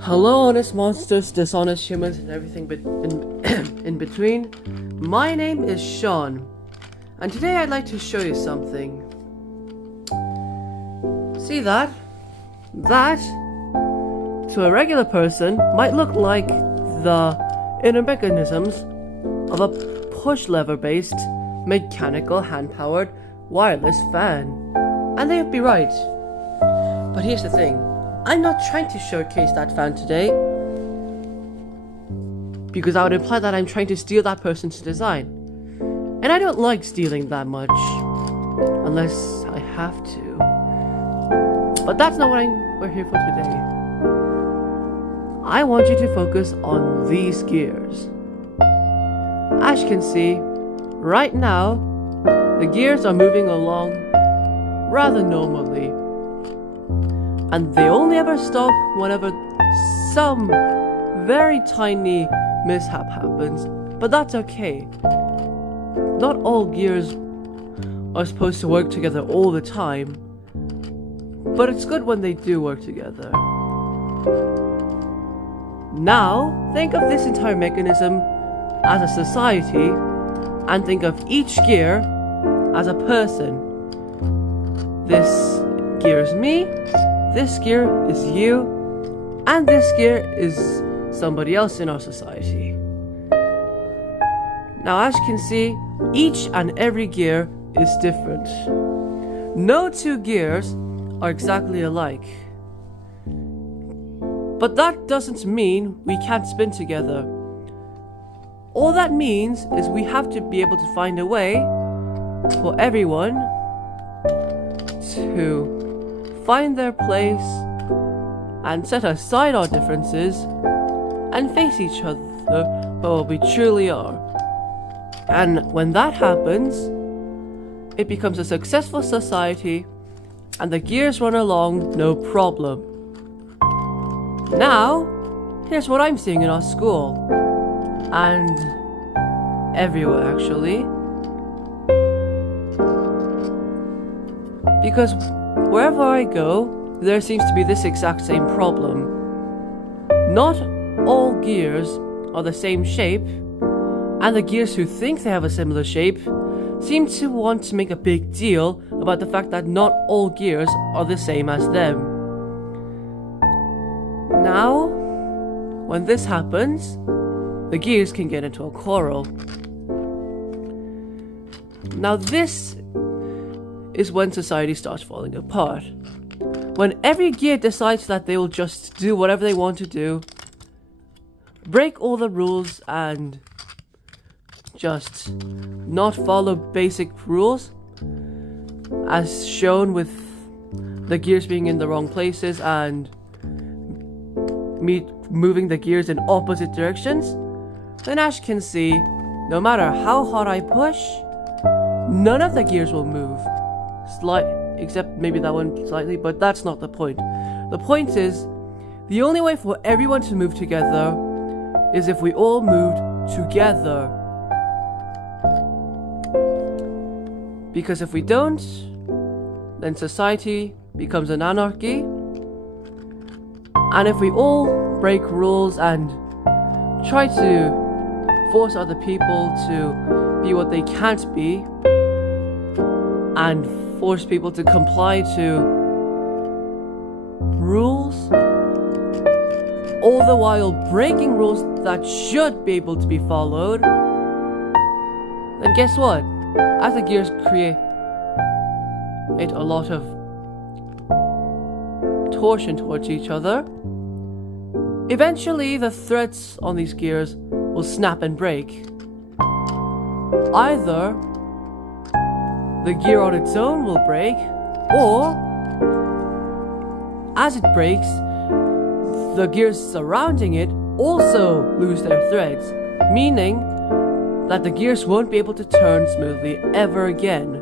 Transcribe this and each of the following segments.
Hello, honest monsters, dishonest humans, and everything in between. My name is Sean, and today I'd like to show you something. See that? That, to a regular person, might look like the inner mechanisms of a push lever-based, mechanical, hand-powered, wireless fan. And they would be right. But here's the thing. I'm not trying to showcase that fan today, because I would imply that I'm trying to steal that person's design. And I don't like stealing that much, unless I have to. But that's not what we're here for today. I want you to focus on these gears. As you can see, right now, the gears are moving along rather normally. And they only ever stop whenever some very tiny mishap happens. But that's okay. Not all gears are supposed to work together all the time. But it's good when they do work together. Now, think of this entire mechanism as a society, and think of each gear as a person. This gear is me. This gear is you, and this gear is somebody else in our society. Now, as you can see, each and every gear is different. No two gears are exactly alike. But that doesn't mean we can't spin together. All that means is we have to be able to find a way for everyone to find their place and set aside our differences and face each other for what we truly are. And when that happens, it becomes a successful society and the gears run along no problem. Now, here's what I'm seeing in our school and everywhere actually, because wherever I go, there seems to be this exact same problem. Not all gears are the same shape, and the gears who think they have a similar shape seem to want to make a big deal about the fact that not all gears are the same as them. Now, when this happens, the gears can get into a quarrel. Now this is when society starts falling apart. When every gear decides that they will just do whatever they want to do, break all the rules and just not follow basic rules, as shown with the gears being in the wrong places and me moving the gears in opposite directions, then as you can see, no matter how hard I push, none of the gears will move. Except maybe that one slightly, but that's not the point. The point is, the only way for everyone to move together is if we all moved together. Because if we don't, then society becomes an anarchy. And if we all break rules and try to force other people to be what they can't be, and force people to comply to rules, all the while breaking rules that should be able to be followed, then guess what? As the gears create a lot of torsion towards each other, eventually the threads on these gears will snap and break. Either the gear on its own will break, or as it breaks, the gears surrounding it also lose their threads, meaning that the gears won't be able to turn smoothly ever again.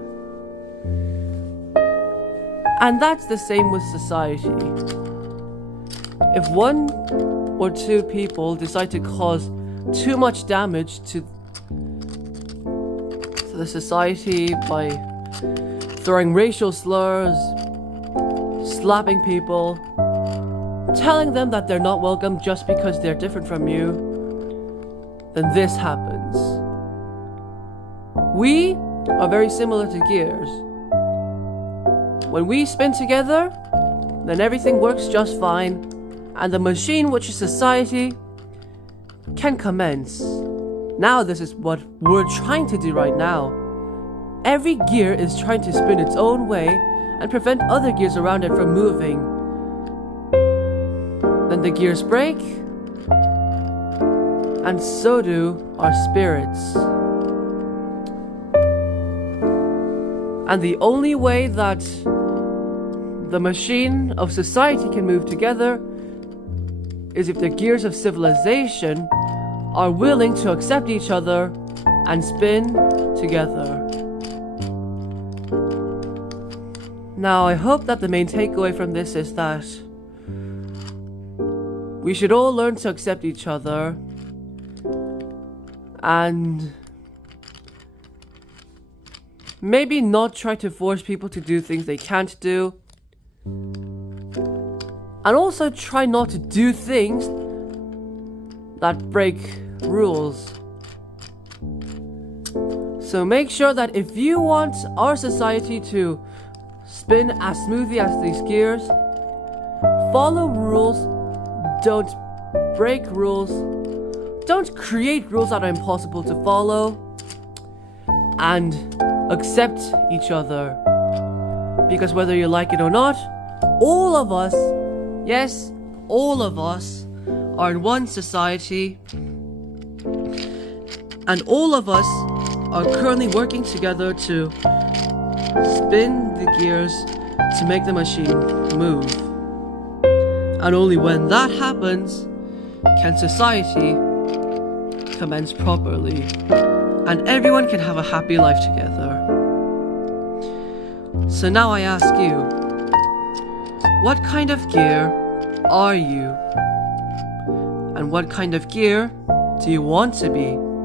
And that's the same with society. If one or two people decide to cause too much damage to the society by throwing racial slurs, slapping people, telling them that they're not welcome just because they're different from you, then this happens. We are very similar to gears. When we spin together, then everything works just fine, and the machine, which is society, can commence. Now this is what we're trying to do right now. Every gear is trying to spin its own way and prevent other gears around it from moving. Then the gears break, and so do our spirits. And the only way that the machine of society can move together is if the gears of civilization are willing to accept each other and spin together. Now, I hope that the main takeaway from this is that we should all learn to accept each other and maybe not try to force people to do things they can't do. And also try not to do things that break rules. So make sure that if you want our society to spin as smoothly as these gears, follow rules, don't break rules, don't create rules that are impossible to follow, and accept each other. Because whether you like it or not, all of us, yes, all of us are in one society, and all of us are currently working together to spin the gears to make the machine move. And only when that happens can society commence properly, and everyone can have a happy life together. So now I ask you, what kind of gear are you? And what kind of gear do you want to be?